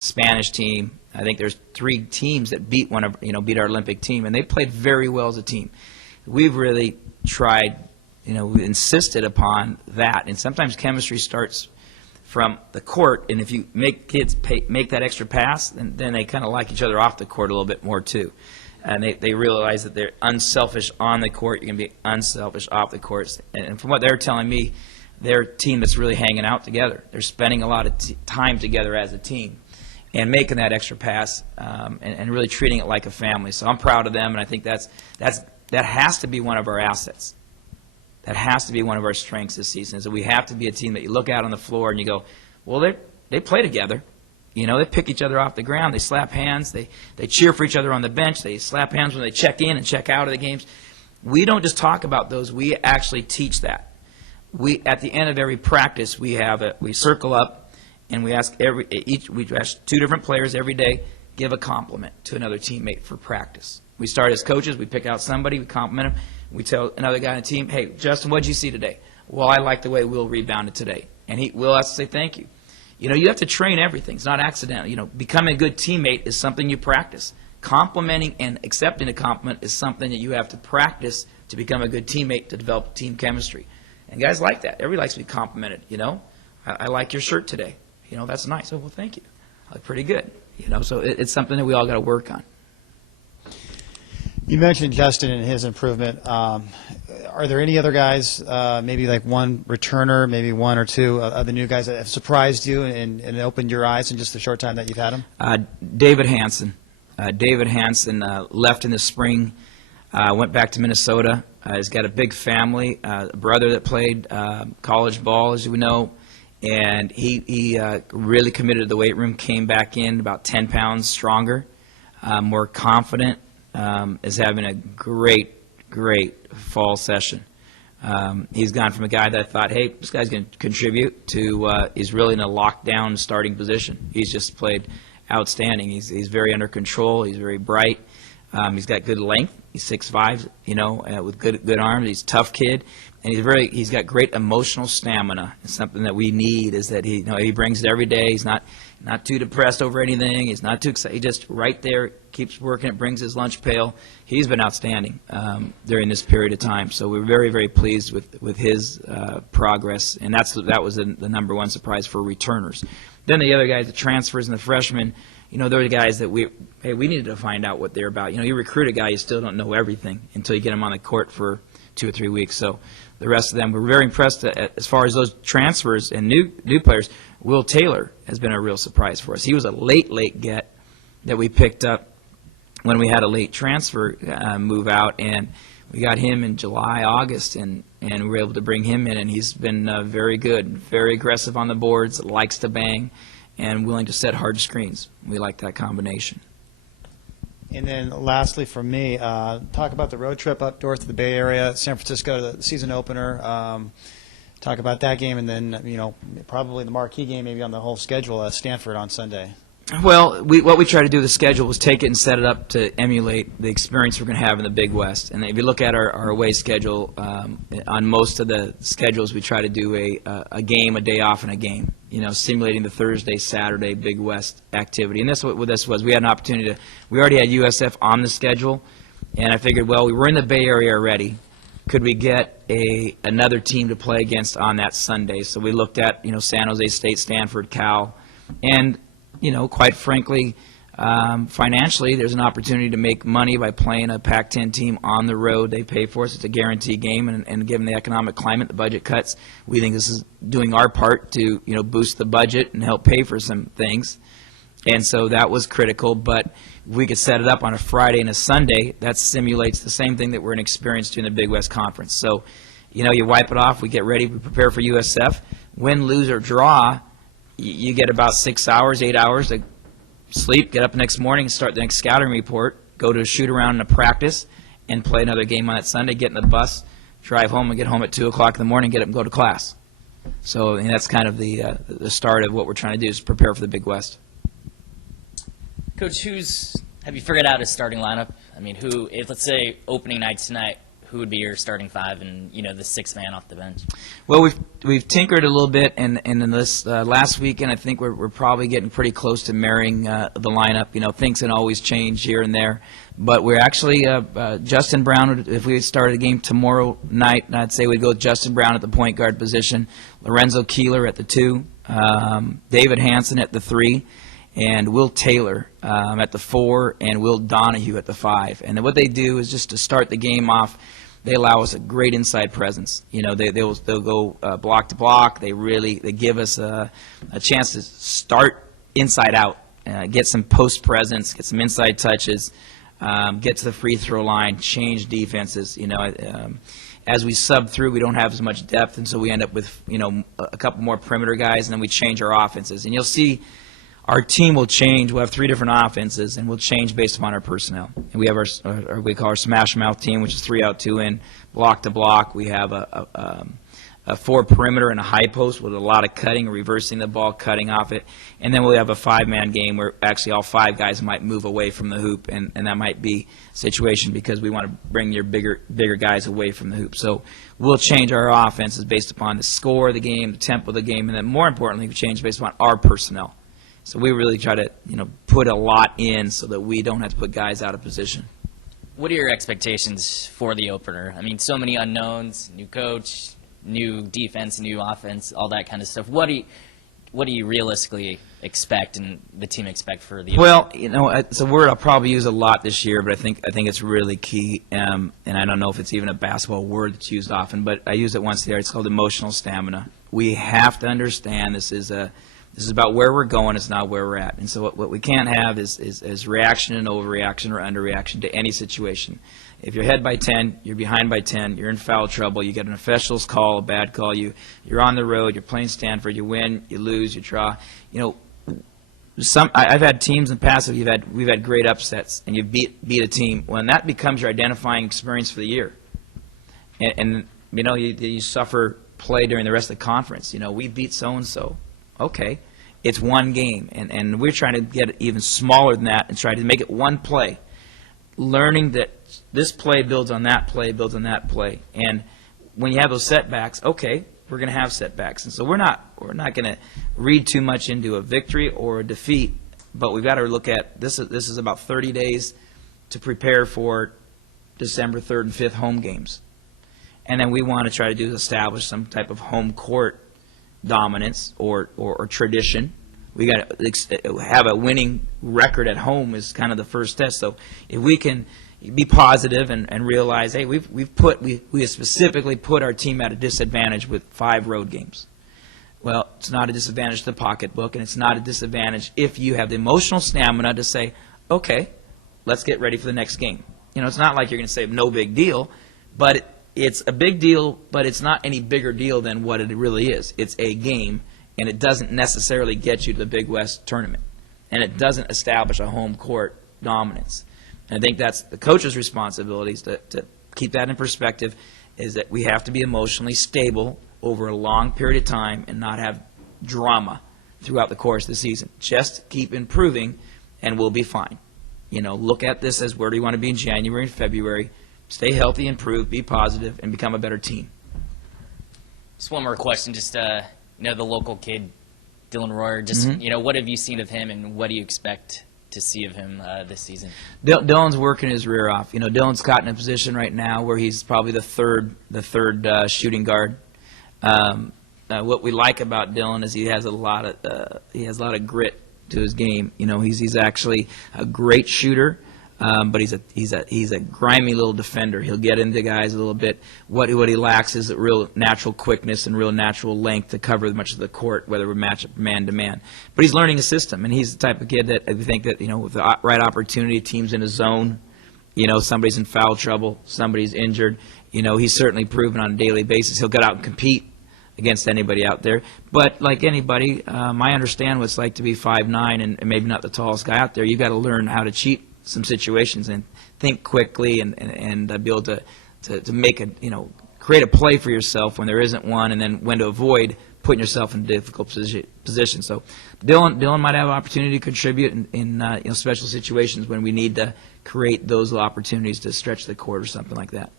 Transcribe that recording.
Spanish team. I think there's 3 teams that beat beat our Olympic team, and they played very well as a team. We've really tried, insisted upon that, and sometimes chemistry starts from the court, and if you make kids make that extra pass, then they kind of like each other off the court a little bit more too. And they realize that they're unselfish on the court, you can be unselfish off the court. And from what they're telling me, they're a team that's really hanging out together. They're spending a lot of time together as a team and making that extra pass and really treating it like a family. So I'm proud of them, and I think that has to be one of our assets. That has to be one of our strengths this season, is that we have to be a team that you look out on the floor and you go, well, they play together. They pick each other off the ground. They slap hands. They cheer for each other on the bench. They slap hands when they check in and check out of the games. We don't just talk about those. We actually teach that. At the end of every practice, we circle up and we ask we ask 2 different players every day, give a compliment to another teammate for practice. We start as coaches. We pick out somebody. We compliment them. We tell another guy on the team, hey, Justin, what did you see today? Well, I like the way Will rebounded today. And Will has to say thank you. You have to train everything. It's not accidental. Becoming a good teammate is something you practice. Complimenting and accepting a compliment is something that you have to practice to become a good teammate, to develop team chemistry. And guys like that. Everybody likes to be complimented. I like your shirt today. That's nice. Oh, well, thank you. I look pretty good. So it's something that we all got to work on. You mentioned Justin and his improvement. Are there any other guys, maybe like one returner, maybe 1 or 2 of the new guys that have surprised you and opened your eyes in just the short time that you've had them? David Hansen. David Hansen left in the spring, went back to Minnesota. He's got a big family, a brother that played college ball, as you know, and he really committed to the weight room, came back in about 10 pounds stronger, more confident, is having a great fall session. He's gone from a guy that I thought, hey, this guy's going to contribute, to he's really in a lockdown starting position. He's just played outstanding. He's very under control. He's very bright. He's got good length. He's 6'5", with good arms. He's a tough kid, and he's got great emotional stamina. It's something that we need, is that he brings it every day. He's not too depressed over anything. He's not too excited. He just right there keeps working it, brings his lunch pail. He's been outstanding during this period of time. So we're very, very pleased with his progress, and that was the number 1 surprise for returners. Then the other guys, the transfers and the freshmen, they're the guys that we needed to find out what they're about. You recruit a guy, you still don't know everything until you get him on the court for 2 or 3 weeks. So the rest of them, we're very impressed as far as those transfers and new players. Will Taylor has been a real surprise for us. He was a late get that we picked up when we had a late transfer move out, and we got him in July, August, and we were able to bring him in, and he's been very good, very aggressive on the boards, likes to bang, and willing to set hard screens. We like that combination. And then lastly from me, talk about the road trip up north to the Bay Area, San Francisco, the season opener. Talk about that game, and then probably the marquee game maybe on the whole schedule, Stanford on Sunday. Well, what we try to do with the schedule was take it and set it up to emulate the experience we're going to have in the Big West. And if you look at our away schedule, on most of the schedules we try to do a game, a day off, and a game, simulating the Thursday, Saturday Big West activity. And that's what this was. We had an opportunity we already had USF on the schedule, and I figured, well, we were in the Bay Area already. Could we get another team to play against on that Sunday? So we looked at, San Jose State, Stanford, Cal, and quite frankly, financially, there's an opportunity to make money by playing a Pac-10 team on the road. They pay for us. It's a guaranteed game, and given the economic climate, the budget cuts, we think this is doing our part to, boost the budget and help pay for some things. And so that was critical, but we could set it up on a Friday and a Sunday. That simulates the same thing that we're going to experience during the Big West Conference. So, you wipe it off, we get ready, we prepare for USF. Win, lose, or draw, you get about 6 hours, 8 hours to sleep, get up the next morning, start the next scouting report, go to a shoot-around and a practice, and play another game on that Sunday, get in the bus, drive home, and get home at 2 o'clock in the morning, get up and go to class. So that's kind of the start of what we're trying to do, is prepare for the Big West. Coach, have you figured out his starting lineup? I mean, let's say opening night tonight, who would be your starting five and, the sixth man off the bench? Well, we've tinkered a little bit, and in this last weekend, I think we're probably getting pretty close to marrying the lineup. Things can always change here and there, but we're actually Justin Brown. If we started a game tomorrow night, I'd say we'd go with Justin Brown at the point guard position, Lorenzo Keeler at the 2, David Hansen at the 3. And Will Taylor at the 4, and Will Donahue at the 5. And then what they do is just to start the game off, they allow us a great inside presence. They'll go block to block. They give us a chance to start inside out, get some post presence, get some inside touches, get to the free throw line, change defenses. As we sub through, we don't have as much depth, and so we end up with a couple more perimeter guys, and then we change our offenses. And you'll see. Our team will change. We'll have 3 different offenses, and we'll change based upon our personnel. And we have our we call our smash mouth team, which is 3 out, 2 in, block to block. We have a 4 perimeter and a high post with a lot of cutting, reversing the ball, cutting off it. And then we'll have a 5-man game where actually all 5 guys might move away from the hoop, and that might be a situation because we want to bring your bigger guys away from the hoop. So we'll change our offenses based upon the score of the game, the tempo of the game, and then more importantly, we change based upon our personnel. So we really try to, put a lot in so that we don't have to put guys out of position. What are your expectations for the opener? I mean, so many unknowns, new coach, new defense, new offense, all that kind of stuff. What do you realistically expect and the team expect for the opener? Well, it's a word I'll probably use a lot this year, but I think it's really key. And I don't know if it's even a basketball word that's used often, but I use it once there. It's called emotional stamina. We have to understand this is about where we're going. It's not where we're at. And so what we can't have is reaction and overreaction or underreaction to any situation. If you're ahead by 10, you're behind by 10, you're in foul trouble, you get an official's call, a bad call, you're on the road, you're playing Stanford, you win, you lose, you draw. I've had teams in the past that we've had great upsets, and you beat a team. When that becomes your identifying experience for the year, and you suffer play during the rest of the conference. We beat so-and-so. Okay, it's one game, and we're trying to get it even smaller than that and try to make it one play, learning that this play builds on that play, builds on that play. And when you have those setbacks, okay, we're going to have setbacks. And so we're not going to read too much into a victory or a defeat, but we've got to look at this is about 30 days to prepare for December 3rd and 5th home games. And then we want to try to do establish some type of home court dominance or tradition. We got to have a winning record at home is kind of the first test. So if we can be positive and realize, hey, we have specifically put our team at a disadvantage with 5 road games. Well, it's not a disadvantage to the pocketbook, and it's not a disadvantage if you have the emotional stamina to say, okay, let's get ready for the next game. It's not like you're going to say no big deal, but it's a big deal, but it's not any bigger deal than what it really is. It's a game, and it doesn't necessarily get you to the Big West tournament, and it doesn't establish a home court dominance. And I think that's the coach's responsibilities to keep that in perspective, is that we have to be emotionally stable over a long period of time and not have drama throughout the course of the season. Just keep improving, and we'll be fine. Look at this as where do you want to be in January and February. Stay healthy, improve, be positive, and become a better team. Just one more question. Just the local kid, Dylan Royer. Just what have you seen of him, and what do you expect to see of him this season? Dylan's working his rear off. Dylan's got in a position right now where he's probably the third shooting guard. What we like about Dylan is he has a lot of grit to his game. He's actually a great shooter. But he's a grimy little defender. He'll get into guys a little bit. What he lacks is a real natural quickness and real natural length to cover much of the court, whether we match up man to man. But he's learning a system, and he's the type of kid that I think that with the right opportunity, teams in a zone, somebody's in foul trouble, somebody's injured. He's certainly proven on a daily basis he'll get out and compete against anybody out there. But like anybody, I understand what it's like to be 5'9" and maybe not the tallest guy out there. You've got to learn how to cheat some situations and think quickly and be able to make create a play for yourself when there isn't one, and then when to avoid putting yourself in a difficult position. So Dylan might have an opportunity to contribute in special situations when we need to create those opportunities to stretch the court or something like that.